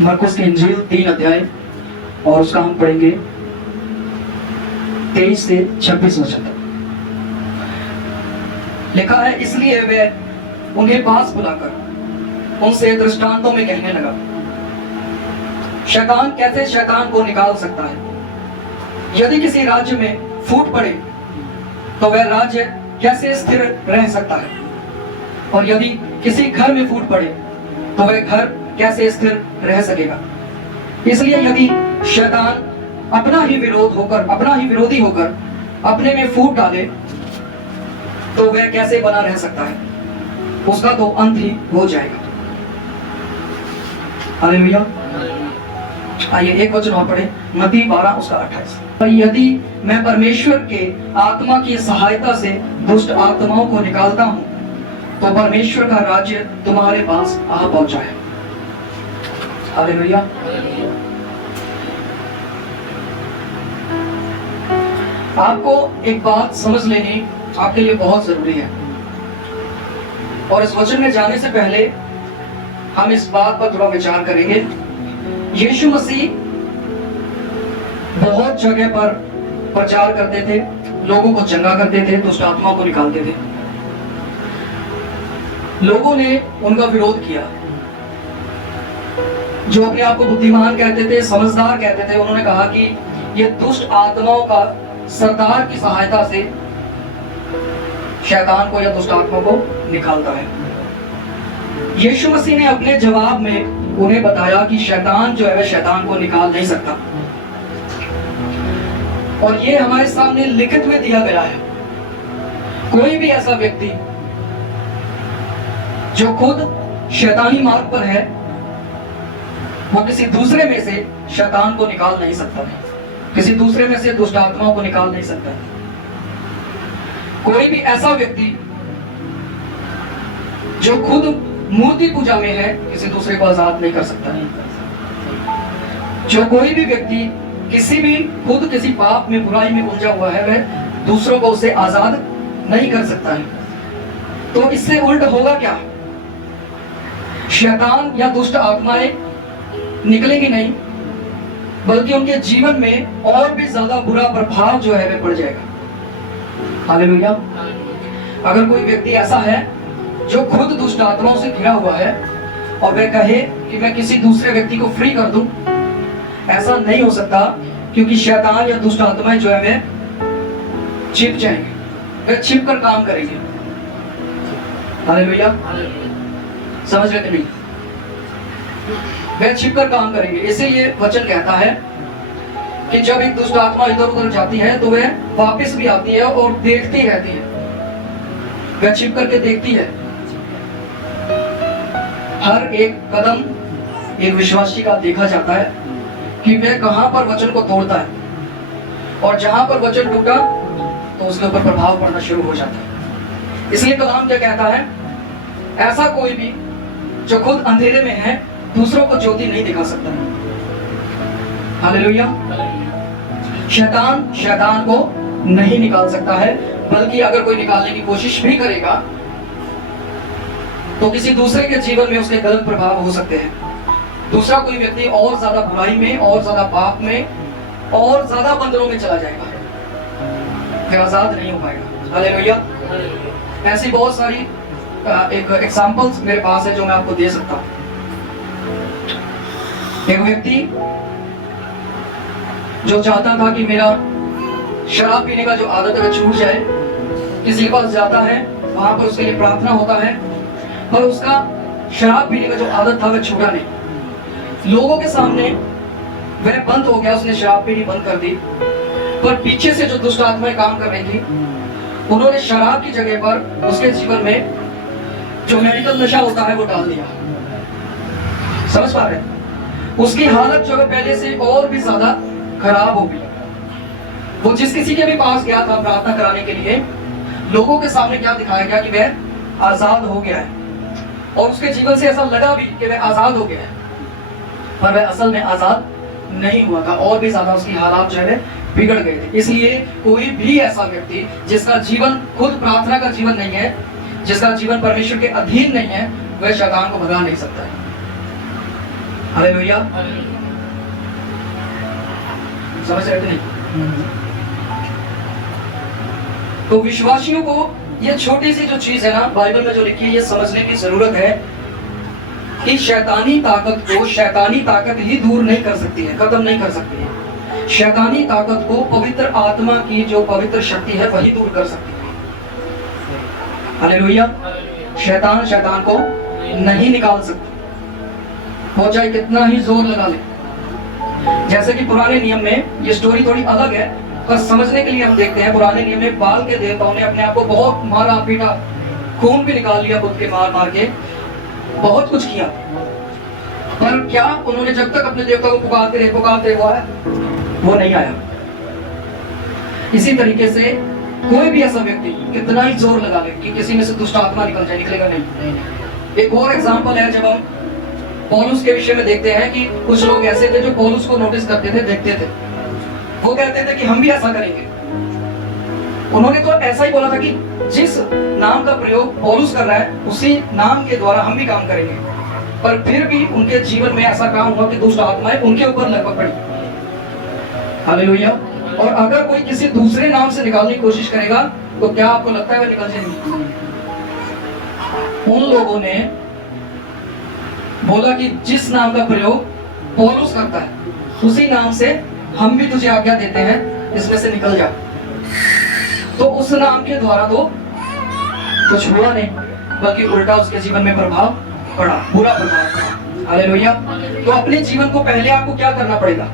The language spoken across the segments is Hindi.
मरकुस की इंजील 3 अध्याय और उसका हम पढ़ेंगे 23 से 26 वचन तक। लिखा है, इसलिए वे उन्हें पास बुलाकर उनसे दृष्टांतों में कहने लगा, शैतान कैसे शैतान को निकाल सकता है? यदि किसी राज्य में फूट पड़े तो वह राज्य कैसे स्थिर रह सकता है? और यदि किसी घर में फूट पड़े तो वह घर कैसे स्थिर रह सकेगा? इसलिए यदि शैतान अपना ही विरोधी होकर अपने में फूट डाले तो वह कैसे बना रह सकता है? उसका तो अंत ही हो जाएगा। हालेलुया। आइए एक वचन और पढ़े, मत्ती 12 उसका 28। पर यदि मैं परमेश्वर के आत्मा की सहायता से दुष्ट आत्माओं को निकालता हूं तो परमेश्वर का राज्य तुम्हारे पास आ पहुंचा है। हालेलुया। आपको एक बात समझ लेनी आपके लिए बहुत जरूरी है, और इस वचन में जाने से पहले हम इस बात पर थोड़ा विचार करेंगे। यीशु मसीह बहुत जगह पर प्रचार करते थे, लोगों को चंगा करते थे, दुष्ट आत्माओं को निकालते थे। लोगों ने उनका विरोध किया। जो अपने आप को बुद्धिमान कहते थे, समझदार कहते थे, उन्होंने कहा कि ये दुष्ट आत्माओं का सरदार की सहायता से शैतान को या दुष्ट आत्मा को निकालता है। यीशु मसीह ने अपने जवाब में उन्हें बताया कि शैतान जो है वह शैतान को निकाल नहीं सकता, और ये हमारे सामने लिखित में दिया गया है। कोई भी ऐसा व्यक्ति जो खुद शैतानी मार्ग पर है, वो किसी दूसरे में से शैतान को निकाल नहीं सकता है, किसी दूसरे में से दुष्ट आत्माओं को निकाल नहीं सकता है। कोई भी ऐसा व्यक्ति जो खुद मूर्ति पूजा में है, किसी दूसरे को आजाद नहीं कर सकता है। जो कोई भी व्यक्ति खुद किसी पाप में, बुराई में उलझा हुआ है, वह दूसरों को उसे आजाद नहीं कर सकता है। तो इससे उल्ट होगा क्या? शैतान या दुष्ट आत्माएं निकलेंगी नहीं, बल्कि उनके जीवन में और भी ज्यादा बुरा प्रभाव जो है वह पड़ जाएगा। हालेलुया। अगर कोई व्यक्ति ऐसा है जो खुद दुष्ट आत्माओं से घिरा हुआ है और वह कहे कि मैं किसी दूसरे व्यक्ति को फ्री कर दूं, ऐसा नहीं हो सकता, क्योंकि शैतान या दुष्ट आत्माएं जो है वे छिप जाएंगे, वे छिप कर काम करेंगे। हालेलुया। समझ रहे नहीं? वे छिप कर काम करेंगे। इसीलिए वचन कहता है कि जब एक दुष्ट आत्मा इधर उधर जाती है तो वह वापस भी आती है और देखती रहती है, वह छिप करके देखती है। हर एक कदम एक विश्वासी का देखा जाता है कि वह कहां पर वचन को तोड़ता है, और जहां पर वचन टूटा तो उसके ऊपर प्रभाव पड़ना शुरू हो जाता है। इसलिए कलाम क्या कहता है? ऐसा कोई भी जो खुद अंधेरे में है दूसरों को ज्योति नहीं दिखा सकता। हालेलुया। शैतान को नहीं निकाल सकता है, बल्कि अगर कोई निकालने की कोशिश भी करेगा तो किसी दूसरे के जीवन में उसके गलत प्रभाव हो सकते हैं। दूसरा कोई व्यक्ति और ज्यादा बुराई में, और ज्यादा पाप में, और ज्यादा बंधनों में चला जाएगा, फिर आजाद नहीं हो पाएगा। हालेलुया। ऐसी बहुत सारी एक एग्जांपल्स मेरे पास है जो मैं आपको दे सकता हूं। एक व्यक्ति जो चाहता था कि मेरा शराब पीने का जो आदत है छूट जाए, किसी के पास जाता है, वहां पर उसके लिए प्रार्थना होता है, पर उसका शराब पीने का जो आदत था वह छूटा नहीं। लोगों के सामने वह बंद हो गया, उसने शराब पीनी बंद कर दी, पर पीछे से जो दुष्ट आत्माएं काम कर रही थी, उन्होंने शराब की जगह पर उसके जीवन में जो मेडिकल नशा होता है वो डाल दिया। समझ पा रहे? उसकी हालत जो है पहले से और भी ज्यादा खराब हो गई। वो जिस किसी के भी पास गया था प्रार्थना कराने के लिए, लोगों के सामने क्या दिखाया गया कि वह आजाद हो गया है, और उसके जीवन से ऐसा लगा भी कि वह आजाद हो गया है, पर वह असल में आजाद नहीं हुआ था, और भी ज्यादा उसकी हालात जो है बिगड़ गए थे। इसलिए कोई भी ऐसा व्यक्ति जिसका जीवन खुद प्रार्थना का जीवन नहीं है, जिसका जीवन परमेश्वर के अधीन नहीं है, वह शैतान को भगा नहीं सकता है। हालेलुया। समझ रहे थे? तो विश्वासियों को ये छोटी सी जो चीज है ना बाइबल में जो लिखी है, ये समझने की जरूरत है कि शैतानी ताकत ही दूर नहीं कर सकती है, खत्म नहीं कर सकती है। शैतानी ताकत को पवित्र आत्मा की जो पवित्र शक्ति है वही दूर कर सकती है। हालेलुया। शैतान को नहीं निकाल सकता, वो चाहे कितना ही जोर लगा ले। जैसे कि पुराने नियम में, ये स्टोरी थोड़ी अलग है पर समझने के लिए हम देखते हैं, पुराने नियम में बाल के देवताओं ने अपने आप को बहुत मारा पीटा, खून भी निकाल लिया खुद के मार के, बहुत कुछ किया, पर क्या उन्होंने जब तक अपने देवता को पुकारते रहे वो नहीं आया। इसी तरीके से कोई भी ऐसा व्यक्ति कितना ही जोर लगा ले कि किसी में से दुष्ट आत्मा निकल जाए, निकलेगा नहीं। एक और एग्जांपल है, जब हम पौलुस के विषय में देखते हैं कि कुछ लोग ऐसे थे जो पौलुस को नोटिस करते थे, देखते थे, वो कहते थे कि हम भी ऐसा करेंगे। उन्होंने तो ऐसा ही बोला था कि जिस नाम का प्रयोग पौलुस कर रहा है उसी नाम के द्वारा हम भी काम करेंगे, पर फिर भी उनके जीवन में ऐसा काम हुआ कि दुष्ट आत्माएं उनके ऊपर लगभग पड़ी। हालेलुया। और अगर कोई किसी दूसरे नाम से निकालने की कोशिश करेगा तो क्या आपको लगता है वो निकल जाएंगे? उन लोगों ने बोला कि जिस नाम का प्रयोग पौलुस करता है उसी नाम से हम भी तुझे आज्ञा देते हैं, इसमें से निकल जा। तो उस नाम के द्वारा तो कुछ हुआ नहीं, बल्कि उल्टा उसके जीवन में प्रभाव पड़ा, बुरा प्रभाव पड़ा। हालेलुया। तो अपने जीवन को पहले आपको क्या करना पड़ेगा?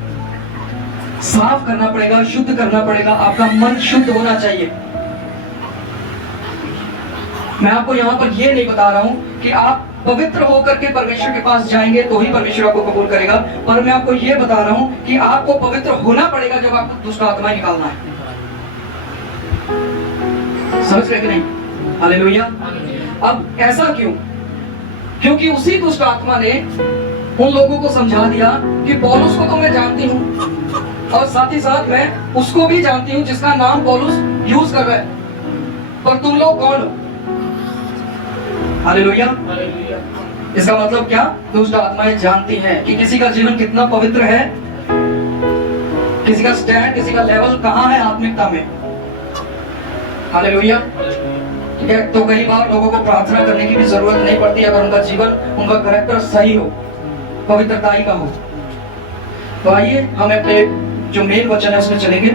साफ करना पड़ेगा, शुद्ध करना पड़ेगा। आपका मन शुद्ध होना चाहिए। मैं आपको यहाँ पर यह नहीं बता रहा हूं कि आप पवित्र होकर के परमेश्वर के पास जाएंगे तो ही परमेश्वर आपको कबूल करेगा, पर मैं आपको यह बता रहा हूं कि आपको पवित्र होना पड़ेगा जब आपको दुष्ट आत्माएं निकालना है। समझ रहे कि नहीं? हालेलुया। अब ऐसा क्यों? क्योंकि उसी दुष्ट आत्मा ने उन लोगों को समझा दिया कि पौलुस को तो मैं जानती हूं और साथ ही साथ मैं उसको भी जानती हूं जिसका नाम पौलुस यूज कर रहा है, पर तुम लोग कौन हो? हालेलुया। इसका मतलब क्या? दुष्ट आत्माएं जानती हैं कि किसी का जीवन कितना पवित्र है, किसी का स्टैंड, किसी का लेवल कहां है आत्मिकता में। हालेलुया। ठीक है, तो कई बार लोगों को प्रार्थना करने की भी जरूरत नहीं पड़ती अगर उनका जीवन, उनका कैरेक्टर सही हो, पवित्रता का हो। तो आइए हम अपने जो मेन वचन है उसमें चलेंगे।